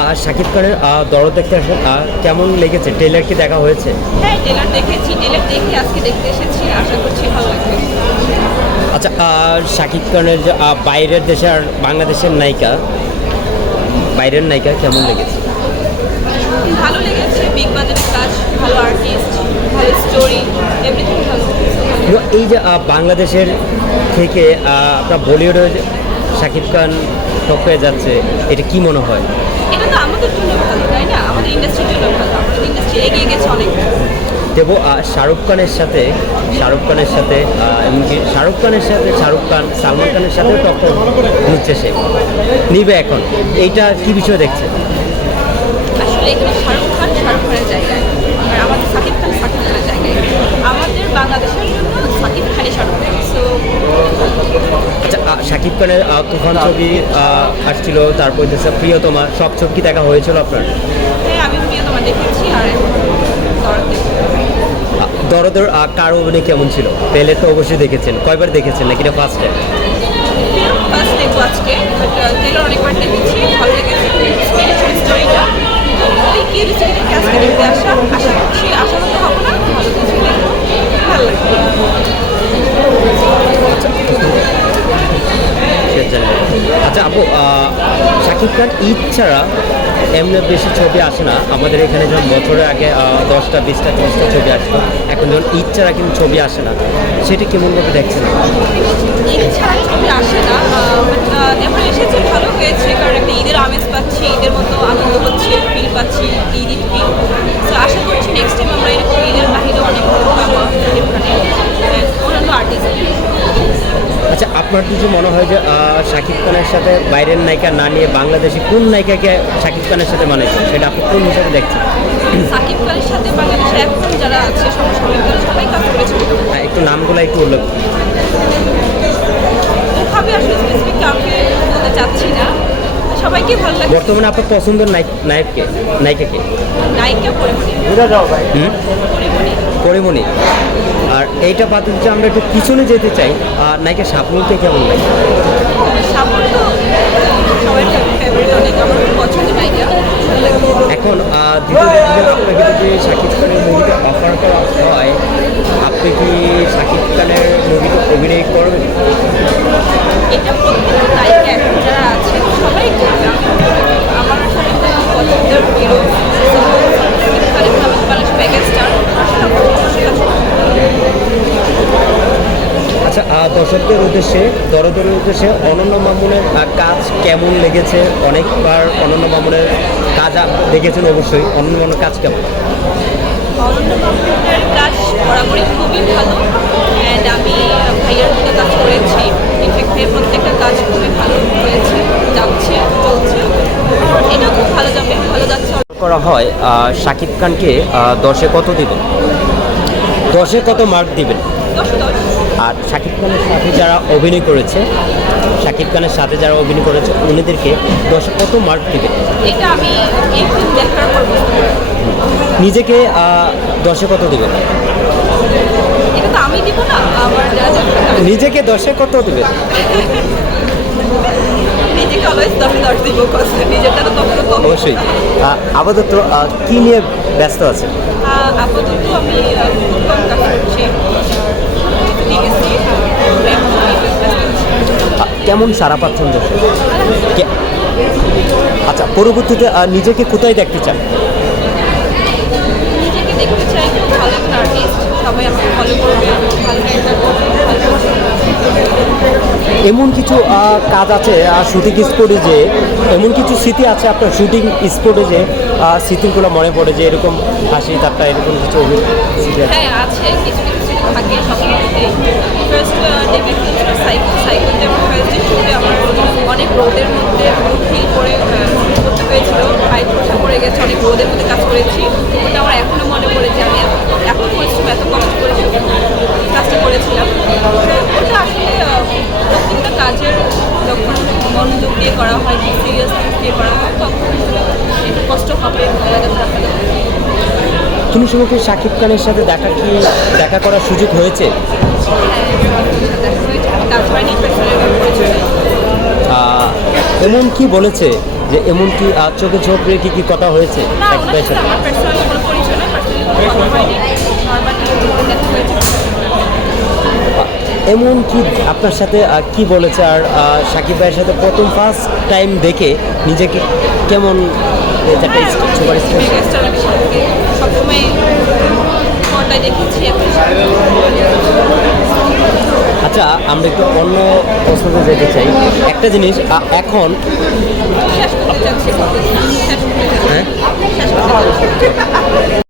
আর শাকিব খানের দরদ দেখতে আসেন কেমন লেগেছে? ট্রেলার কি দেখা হয়েছে? হ্যাঁ টেলার দেখেছি টেলার দেখে আজকে দেখতে এসেছি আশা করছি ভালো লাগবে। আচ্ছা আর শাকিব খানের যে বাইরের দেশে আর বাংলাদেশের নায়িকা বাইরের নায়িকা কেমন লেগেছে? ভালো লেগেছে বিগ বাজারের কাজ ভালো আর্টিস্ট ভালো স্টোরি এভরিথিং ভালো এই যে বাংলাদেশের থেকে আপনার বলিউডের শাকিব খান টপ হয়ে যাচ্ছে এটা কি মনে হয়? আমাদের জন্য ভালো তাই না আমাদের ইন্ডাস্ট্রির জন্য ভালো আমাদের ইন্ডাস্ট্রি এগিয়ে গেছে অনেক দেব শাহরুখ খানের সাথে শাহরুখ খানের সাথে এমনকি শাহরুখ খানের সাথে শাহরুখ খান সালমান খানের সাথেও টক্কর নিচ্ছে সে। নিবে এখন। এইটা কি বিষয় দেখছে? আসলে এখানে শাহরুখ খান শাহরুখ খানের জায়গায়। আর আমাদের সাকিব খান সাকিব খানের জায়গায়। আমাদের বাংলাদেশের জন্য সাকিব খানই শাহরুখ খান। সো আচ্ছা শাকিব খানের তুফান ছবি আসছিল তারপর হচ্ছে প্রিয়তমা সব ছবি কি দেখা হয়েছিল আপনার? হ্যাঁ আমি প্রিয়তমা দেখেছি আর এখন দরদ দরদর আহ, কার অভিনয় কেমন ছিল? পেলে তো অবশ্যই দেখেছেন কয়বার দেখেছেন নাকি ফার্স্ট টাইম ফার্স্ট দেখব আজকে। আপু শাকিব খান ঈদ ছাড়া এমনি বেশি ছবি আসে না। আমাদের এখানে যখন বছরের আগে দশটা, বিশটা দশটা ছবি আসতো, এখন যখন ঈদ ছাড়া কিন্তু ছবি আসে না। সেটা কেমনভাবে দেখছেন? ছবি আসে না এসেছে, ভালো হয়েছে, কারণ একটা ঈদের আমেজ পাচ্ছি ঈদের মতো আনন্দ হচ্ছে ফিল পাচ্ছি ঈদ ঈদ ফিল তো আশা করছি নেক্সট টাইম আমরা এরকম ঈদের বাহিরে অনেক ভালো পাবো শাকিব খানের and অন্যান্য আর্টিস্ট আচ্ছা আপনার কিছু মনে হয় যে শাকিব খানের সাথে বাইরের নায়িকা না নিয়ে বাংলাদেশি কোন নায়িকাকে শাকিব খানের সাথে মানাইছে সেটা আপনি কোন হিসাবে দেখছেন? সাকিব খানের সাথে বাংলাদেশে এখন যারা আছে সবাই কাজ করেছে। হ্যাঁ, একটু নামগুলো একটু উল্লেখ ওভাবে আসলে স্পেসিফিক কাউকে বলতে চাচ্ছি না। সবাইকে ভালো লাগে। বর্তমানে আপনার পছন্দের নায়ক নায়ককে নায়িকাকে? নায়িকা পরিমণি হুম? পরিমণি পরিমণি আর এইটা বাদ দিতে আমরা একটু পিছনে যেতে চাই আর নায়িকা সাপনুরকে কেমন লাগে? এখন আপনাকে যদি শাকিব খানের মুভিতে অফার করা হয় আপনি কি শাকিব খানের মুভিতে অভিনয় করবেন? এটা প্রত্যেকটা নায়িকা যারা আছে সবাই আমার আসলে পছন্দের হিরো বাংলাদেশ মেগা স্টার আচ্ছা আহ, দর্শকদের উদ্দেশ্যে দরদের উদ্দেশ্যে অনন্য মামুনের কাজ কেমন লেগেছে? অনেকবার অনন্য মামুনের কাজ দেখেছেন অবশ্যই। অনন্য মামুনের কাজ কেমন? অনন্য মাহমুদের কাজ বরাবরই খুবই ভালো অ্যান্ড আমি ভাইয়ার মধ্যে কাজ করেছি। ইনফ্যাক্ট ভাইয়ের প্রত্যেকটা কাজ খুবই ভালো হয়েছে যাচ্ছে চলছে। এটা খুব ভালো যাবে ভালো যাচ্ছে। করা হয় আহ, শাকিব খানকে আহ, দশে কত দিবেন? দশে কত মার্ক দিবেন? দশ আর শাকিব খানের সাথে যারা অভিনয় করেছে শাকিব খানের সাথে যারা অভিনয় করেছে উনিদেরকে দশে কত মার্ক দিবেন এটা আমি দেখার পর নিজেকে আহ, দশে কত দিবেন এটা তো আমি দিব না আমার নিজেকে দশে কত দিবেন নিজেকে দশ দশ দিব অবশ্যই। আপাতত কি নিয়ে ব্যস্ত আছে আপাতত আমি আহ, খুব কম কাজ করছি ঠিক আছে আহ, কেমন সারা পাচ্ছেন আচ্ছা পরবর্তীতে নিজেকে কোথায় দেখতে চান? এমন কিছু কাজ আছে শুটিং স্পটে যে এমন কিছু স্মৃতি আছে আপনার শুটিং স্পটে যে স্মৃতিগুলো মনে পড়ে যে এরকম হাসি তারটা এরকম কিছু? হ্যাঁ আছে কিছু কিছু স্মৃতি থাকে সবসময়তেই ফার্স্ট ডেবিট ফিল্মের সাইকেল সাইকেলটা আমার ফার্স্ট শুটে আমার অনেক রোদের মধ্যে ফিল করে করতে হয়েছিল। হাইট বসা পড়ে গেছে, অনেক রোদের মধ্যে কাজ করেছি। ওটা আমার এখনও মনে পড়ে যে আমি এত পরিশ্রম, এত কষ্ট করে কাজটা করেছিলাম। ওটা আসলে প্রত্যেকটা কাজের যখন মনোযোগ দিয়ে করা হয় সিরিয়াসনেস দিয়ে করা হয় তখন একটু কষ্ট হবে ভালো লাগে থাকবে তুমি সময় কি শাকিব খানের সাথে দেখা কি দেখা করার সুযোগ হয়েছে? এমন কি বলেছে যে এমন কি চোখে চোখ রেখে কি কথা হয়েছে? কথা। এমন কি আপনার সাথে কি বলেছে? আর সাকিব ভাইয়ের সাথে প্রথম ফার্স্ট টাইম দেখে নিজেকে কেমন সুপার স্টার সবসময় পর্দায় দেখেছি আচ্ছা আমরা একটু অন্য প্রশ্নতে যেতে চাই। একটা জিনিস এখন হ্যাঁ?